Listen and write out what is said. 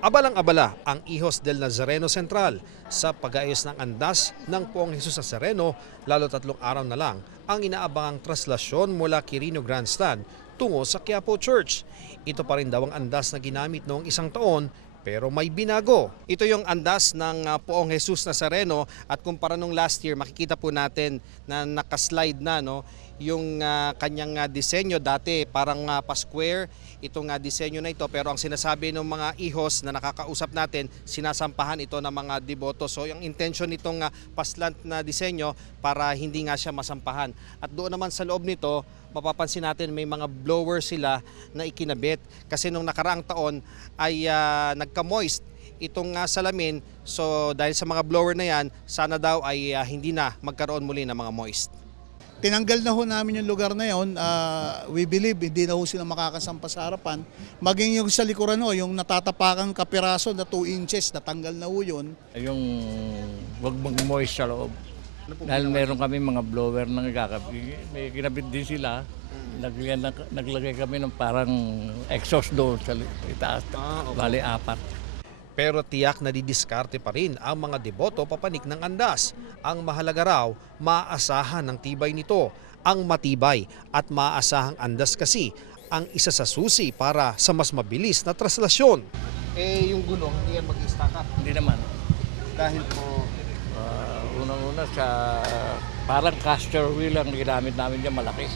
Abalang-abala ang Hijos del Nazareno Central sa pag-aayos ng andas ng Poong Jesus Nazareno, lalo 3 araw na lang ang inaabangang traslasyon mula Quirino Grandstand tungo sa Quiapo Church. Ito pa rin daw ang andas na ginamit noong 1 taon pero may binago. Ito yung andas ng Poong Jesus Nazareno at kumpara nung last year makikita po natin na nakaslide na yung kanyang disenyo. Dati parang pa-square itong disenyo na ito, pero ang sinasabi ng mga ihos na nakakausap natin, sinasampahan ito ng mga deboto. So yung intention nitong paslant na disenyo para hindi nga siya masampahan. At doon naman sa loob nito, mapapansin natin may mga blower sila na ikinabit kasi nung nakaraang taon ay nagka-moist itong salamin. So dahil sa mga blower na yan, sana daw ay hindi na magkaroon muli ng mga moist. Tinanggal na ho namin yung lugar na yun. We believe hindi na ho sila makakasampa sa harapan. Maging yung sa likuran ho, yung natatapakang kapiraso na 2 inches, natanggal na ho yun. Yung wag mag-moist sa loob. Dahil meron kami mga blower na nagkakabit. May kinabit din sila. Naglagay kami ng parang exhaust doon sa itaas. Okay. Bali 4. Pero tiyak na didiskarte pa rin ang mga deboto papanik ng andas. Ang mahalaga raw, maaasahan ng tibay nito. Ang matibay at maaasahang andas kasi ang isa sa susi para sa mas mabilis na traslasyon. Yung gulong, hindi yan mag-stack up. Hindi naman. Dahil po, Unang-una sa parang caster wheel ang ginamit namin dyan malaki.